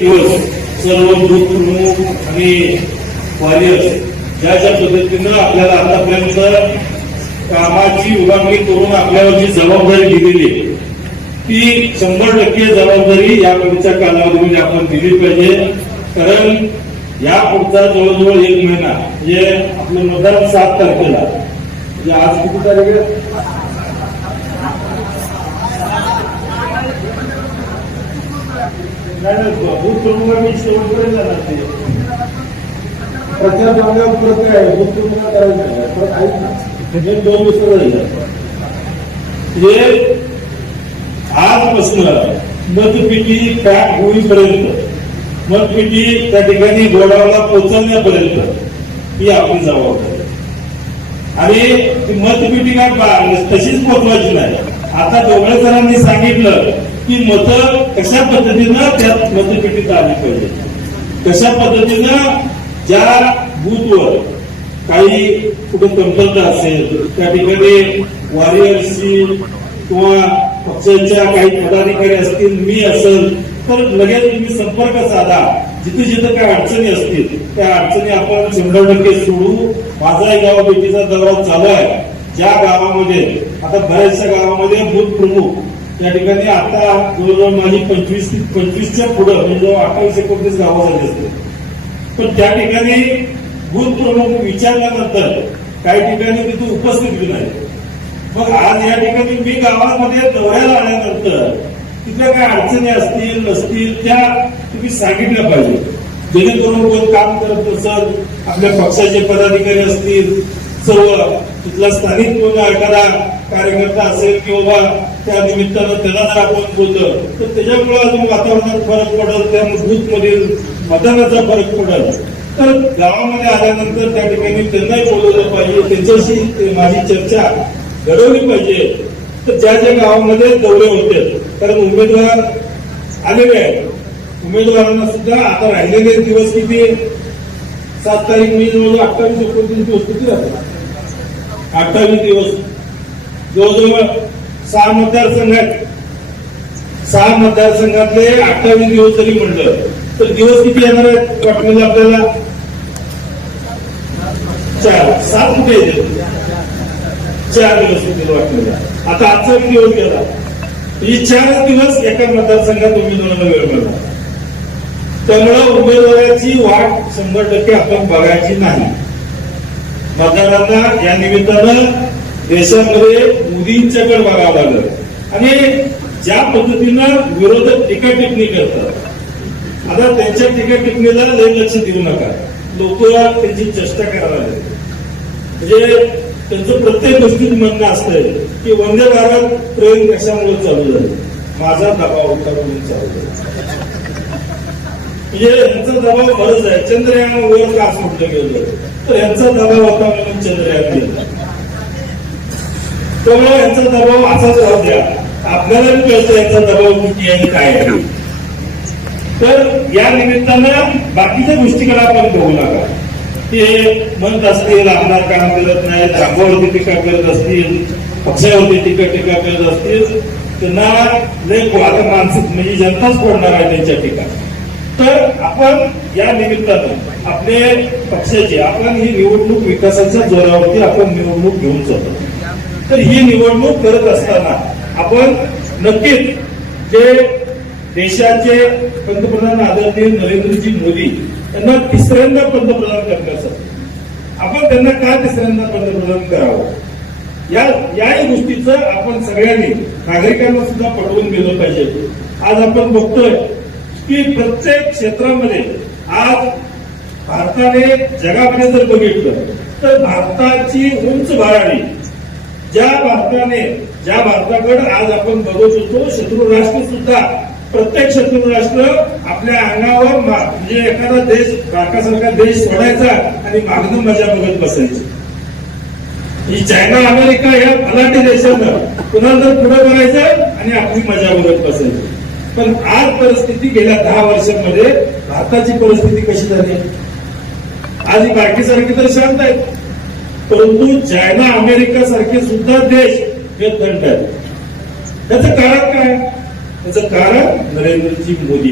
दिवस सर्व ग्रुप प्रमुख आणि वॉरियर्स ज्या ज्या पद्धतीनं आपल्याला आतापर्यंत कामाची विभागणी करून आपल्यावर जी जबाबदारी दिलेली आहे ती शंभर टक्के जबाबदारी या पुढच्या कालावधीमध्ये म्हणजे आपण दिली पाहिजे. कारण या पुढचा जवळजवळ एक महिना म्हणजे आपलं मतदान सात तारखेला. म्हणजे आज किती तारीख आहे? नाही नाही, ते प्रचार चांगल्या पुढे काय बूथ करायचं नाही. पण ऐक ना, दोन दिवसाला जाईल. हे आजपासून मतपेटी पॅक होईपर्यंत मतपेटी त्या ठिकाणी गोडावला पोहोचवण्यापर्यंत ही आपली जबाबदारी आणि ती मतपेटी काय तशीच पोहोचवायची नाही आता डोंगळेकरांनी सांगितलं की मतं कशा पद्धतीनं त्या मतपेटीत आली पाहिजे. कशा पद्धतीनं ज्या बूथवर काही कुठं कमतरता असेल त्या ठिकाणी वॉरियर्सची किंवा पक्षांच्या काही पदाधिकारी असतील मी असेल तर लगेच तुम्ही संपर्क साधा. जिथे जिथे काही अडचणी असतील त्या अडचणी आपण शंभर टक्के सोडू. माझा गाव भेटीचा दौरा चालू आहे. ज्या गावामध्ये आता बऱ्याचशा गावामध्ये बूथ प्रमुख त्या ठिकाणी आता जवळजवळ माझी पंचवीस पंचवीसच्या पुढं म्हणजे अठ्ठावीस एकोणतीस गावं झाली असते पण त्या ठिकाणी बूथ प्रमुख विचारल्यानंतर काही ठिकाणी तिथे उपस्थित बी नाही. मग आज या ठिकाणी मी गावामध्ये दौऱ्याला आल्यानंतर तिथल्या काय अडचणी असतील नसतील त्या तुम्ही सांगितल्या पाहिजे. जेणेकरून कोण काम करत नसल आपल्या पक्षाचे पदाधिकारी असतील सर्व तिथला स्थानिक कोण एखादा कार्यकर्ता असेल किंवा त्या निमित्तानं त्याला जर आपण बोललं तर त्याच्यामुळे अजून वातावरणात फरक पडत त्या बूथ मधील मतदानाचा फरक पडत तर गावामध्ये आल्यानंतर त्या ठिकाणी त्यांनाही बोलवलं पाहिजे त्यांच्याशी ते माझी चर्चा घडवली पाहिजे. तर ज्या ज्या गावामध्ये दौरे होते कारण उमेदवार आलेले आहेत. उमेदवारांना सुद्धा आता राहिलेले दिवस किती? सात तारीख मी जवळजवळ अठ्ठावीस एकोणतीस दिवस किती राहतात? अठ्ठावीस दिवस. जवळजवळ सहा मतदारसंघात सहा मतदारसंघातले अठ्ठावीस दिवस जरी म्हणलं तर दिवस किती येणार आहेत? कॉटमध्ये आपल्याला? चार. सात कुठे येते चार दिवस येतील वाटलेला. आता आजचा किती दिवस गेला. म्हणजे चार दिवस एका मतदारसंघात उमेदवाराला वेळ मिळाला त्यामुळं उमेदवाराची वाट शंभर टक्के आपण बघायची नाही. मतदारांना या निमित्तानं देशामध्ये मोदींच्याकडे बघावं लागलं. आणि ज्या पद्धतीनं विरोधक टीका टिप्पणी करतात आता त्यांच्या टीका टिप्पणीला लय लक्ष देऊ नका. लोक त्यांची चेष्टा करायला लागले. म्हणजे त्यांचं प्रत्येक गोष्टीत म्हणणं असतंय की वंदे भारत ट्रेन कशामुळे चालू झाली? माझा दबाव होता म्हणून चालू झाला. म्हणजे यांचा दबाव खरंच आहे. चंद्रयान वर का सोडलं गेलं? तर यांचा दबाव होता म्हणून चंद्रयान गेलं. त्यामुळे यांचा दबाव असाच राहू द्या. आपल्याला बी कळतं यांचा दबाव किती आहे काय आहे. तर या निमित्तानं बाकीच्या गोष्टीकडे आपण बघू नका. ते म्हणत असतील आमदार काम करत नाही जागोवरती टीका करत असतील पक्षावरती टीका टीका करत असतील. त्यांना लय आता मानसिक म्हणजे जनताच पडणार आहे त्यांच्या टीका. तर आपण या निमित्तानं आपले पक्षाचे आपण ही निवडणूक विकासाच्या जोरावरती आपण निवडणूक घेऊन जातो. तर ही निवडणूक करत असताना आपण नक्कीच जे देशाचे पंतप्रधान आदरणीय नरेंद्रजी मोदी त्यांना तिसऱ्यांदा पंतप्रधान करण्याचं आपण त्यांना का तिसऱ्यांदा पंतप्रधान करावं? या याही गोष्टीचं आपण सगळ्यांनी नागरिकांना सुद्धा पटवून गेलं पाहिजे. आज आपण बघतोय की प्रत्येक क्षेत्रामध्ये आज भारताने जगामध्ये जर बघितलं तर भारताची उंच भरारी ज्या भारताने ज्या भारताकडे आज आपण बघत होतो शत्रू राष्ट्र सुद्धा प्रत्येक शत्रू राष्ट्र आपल्या अंगावर म्हणजे एखादा देश भारतासारखा देश सोडायचा आणि मागणं मजा बघत बसायची. ही चायना अमेरिका या फलाटी देशानं पुन्हा जर पुढे करायचं आणि आपली मजा बघत बसायची. पण आज परिस्थिती गेल्या दहा वर्षांमध्ये भारताची परिस्थिती कशी झाली? आज ही बाकीसारखी तर शांत आहे परंतु चायना अमेरिका सारखे सुद्धा देश हे थंड आहेत त्याचं कारण काय? त्याचं कारण नरेंद्रजी मोदी